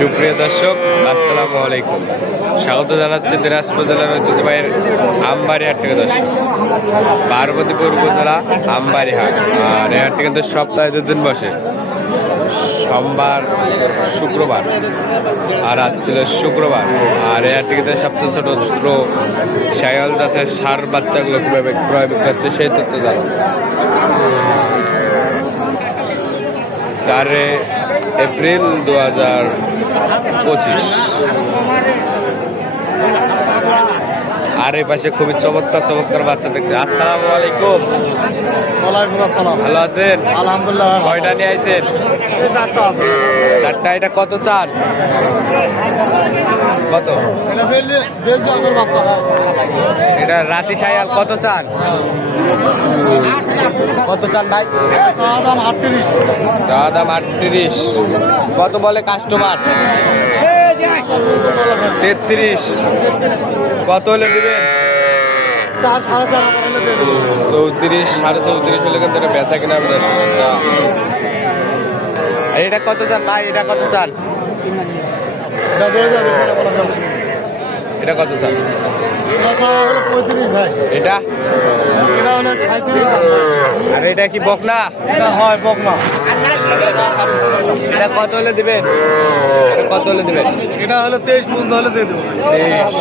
সুপ্রিয় দর্শক, আসসালামু আলাইকুম। স্বাগত জানাচ্ছি দিনাজপুর জেলার ঐতিহ্যবাহী আমবাড়ি হাট থেকে। দর্শক, পার্বতীপুর উপজেলা আমবাড়ি হাট। আর এই হাটটি কিন্তু সপ্তাহে 2 দিন বসে, সোমবার শুক্রবার। আর আজ ছিল শুক্রবার। আর এই হাটটি কিন্তু সবচেয়ে ছোট ছোট শায়াল জাতের ষাঁড় বাচ্চাগুলো কীভাবে ক্রয় বিক্রয় হচ্ছে সেই তথ্য জানো। 4 এপ্রিল 2025। আর এই পাশে খুবই চমৎকার চমৎকার বাচ্চা দেখতে। আসসালামু আলাইকুম। ভালো আছেন? আলহামদুলিল্লাহ। কয়টা নিয়ে আইছেন? 4টা। এটা কত চান? কত? এটা রাতি শায়াল কত চান? কত চান ভাই? চা দাম 38। কত বলে কাস্টমার? 33। কত হলে দিবেন? 34, 34.5 হলে কিন্তু বেচা কিনা হবে। আর এটা কত চান ভাই? এটা কত চান? এটা কত চান? এটা আর এটা কি বকনা? হয় বকনা। এটা কত হলে দিবেন? এটা কত হলে দিবেন? এটা হলো 23 মন হলে দিয়ে দেবো। 23।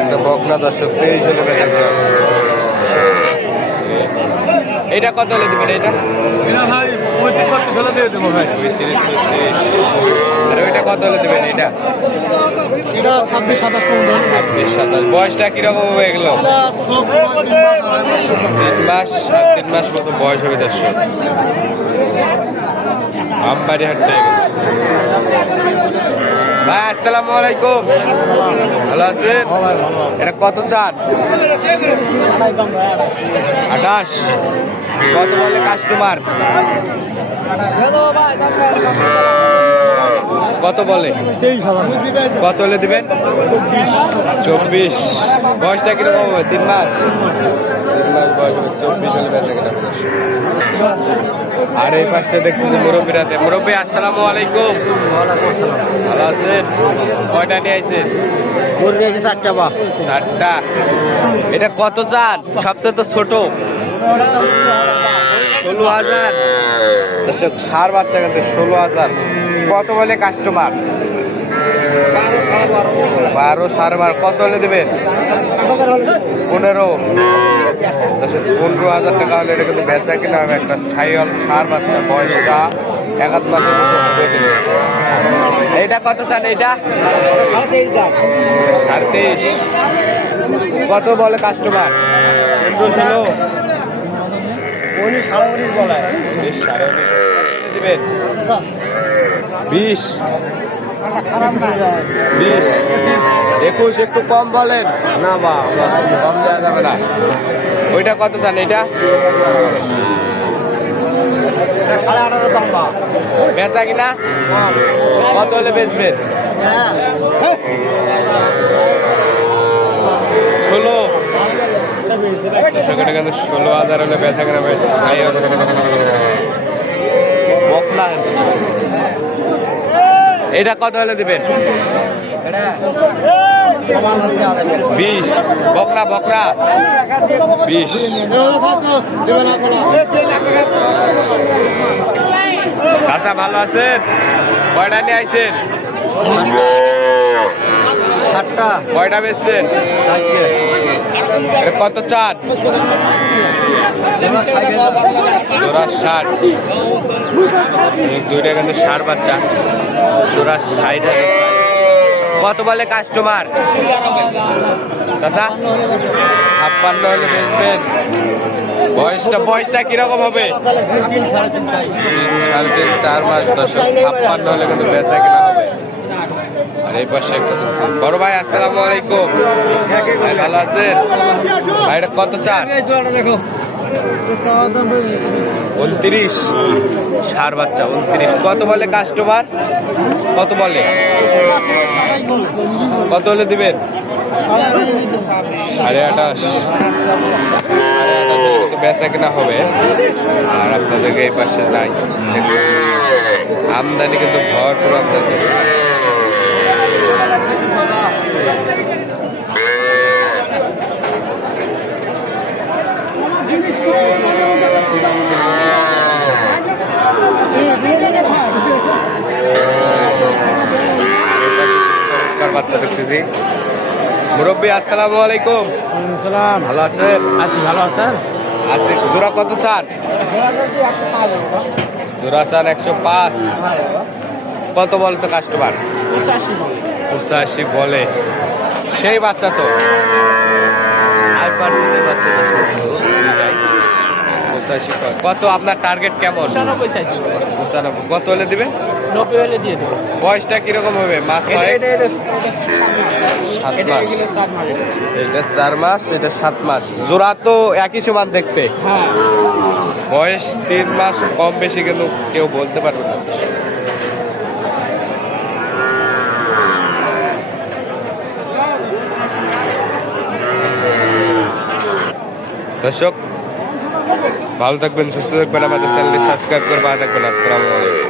একটা বকনা দর্শক, 23 হলে বেচা কিনা হবে। এটা কত হলে দিবেন? এটা এটা ভাই 35-36 হলে দিয়ে দেবো ভাই। 35-36। আর ওইটা কত হলে দিবেন? এটা এটা 26-27 মন হলে 26-27। বয়সটা কিরকম হবে এগুলো? 3 মাস, 3 মাস মতো বয়স হবে দর্শক। আমবাড়ি হাট থেকে। ভাই আসসালামু আলাইকুম। ভালো আছেন? এটা কত চান? 28। কত বলে কাস্টমার? কত বলে? কত হলে দিবেন? 24। বয়সটা কিরকম হবে? 3 মাস। 3 মাস বয়স হবে, 24 হলে বেচা কেনা হবে। আর এই পাশে দেখতেছি মুরব্বীরাতে। মুরব্বী আসসালামু আলাইকুম। ভালো আছেন? কয়টা নিয়ে আইছেন? 4টা। এটা কত চান? সবচেয়ে তো ছোট 16,000। দর্শক, ষাঁড় বাচ্চা কিন্তু 16,000। কত বলে কাস্টমার? 12, 12.5। কত হলে দেবেন? 15। 15,000 টাকা হলে এটা কিন্তু বেচা কিনা হবে। একটা শায়াল ষাঁড় বাচ্চা, বয়সটা 1 মাসের মতো হবে। এইটা কত চান? এইটা 23.5। কত বলে কাস্টমার? 15-16 বলায় 19 দিবেন? 20, 21। একটু কম বলেন না বা কম দেওয়া যাবে না। ওইটা কত চান? এটা 18.5 দাম বা বেচা কিনা কত হলে বেচবেন? 16। সেখানে কিন্তু 16,000 হলে বেচা কিনা বেশ। বকলা। এটা কত হলে দিবেন? 20। বকরা বকরা 20। চাচা ভালো আছেন? কয়টা নিয়ে আইছেন? 7টা। কয়টা বেচছেন? এটা কত চান? জোড়া 60। দুইটা কিন্তু ষাঁড় বাচ্চা, জোড়া 60,000। কত বলে কাস্টমার? চাচা 56 হলে বেচবেন। বয়সটা কিরকম হবে? 3, 3.5, 4 মাস। 56 হলে কিন্তু বেচা কিনা হবে। আর এই পাশে বড় ভাই আসসালামু আলাইকুম। ভাই ভালো আছেন? ভাই এটা কত চান? 29। ষাঁড় বাচ্চা 29। কত বলে কাস্টমার? কত বলে? কত হলে দিবেন? 28.5। বেচা কিনা হবে। আর আপনাদেরকে এই পাশে নাই দেখতেছি আমদানি কিন্তু ভরপুর আমদানি দর্শক। চমৎকার বাচ্চা দেখতেছি। মুরব্বী আসসালামু আলাইকুম। সালাম। ভালো আছেন? আছি, ভালো আছেন? আছি। জোড়া কত চান? জোড়া চান 105। কত বলছে কাস্টমার? 85 বলে। সেই বাচ্চা তো 5% বাচ্চা তো শুধু। 85 কত আপনার টার্গেট কেমন? 95 কত হলে দিবেন? 90 হলে দিয়ে দেবো। বয়সটা কিরকম হবে? মাস 6 7 মাস। এটা 4 মাস, এটা 7 মাস। জোড়া তো একই সমান দেখতে। হ্যাঁ। বয়স 3 মাস কম বেশি কিন্তু কেউ বলতে পারবে না। দর্শক ভালো থাকবেন, সুস্থ থাকবেন, আমাদের চ্যানেলটি সাবস্ক্রাইব করে ভালো থাকবেন। আসসালামু আলাইকুম।